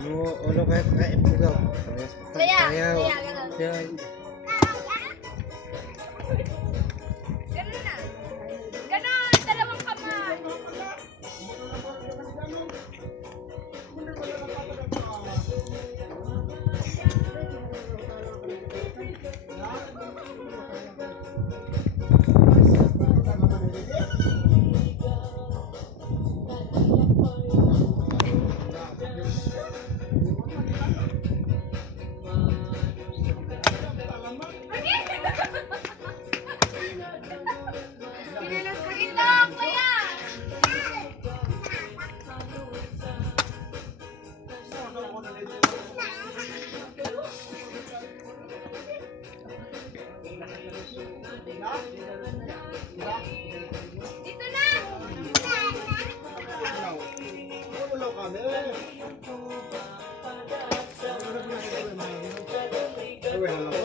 Ulo kayak ikaw. Kaya, Ayaw. ganun. Yan. Ganun na. Ganun, dalawang kamay. Dito na! Uy,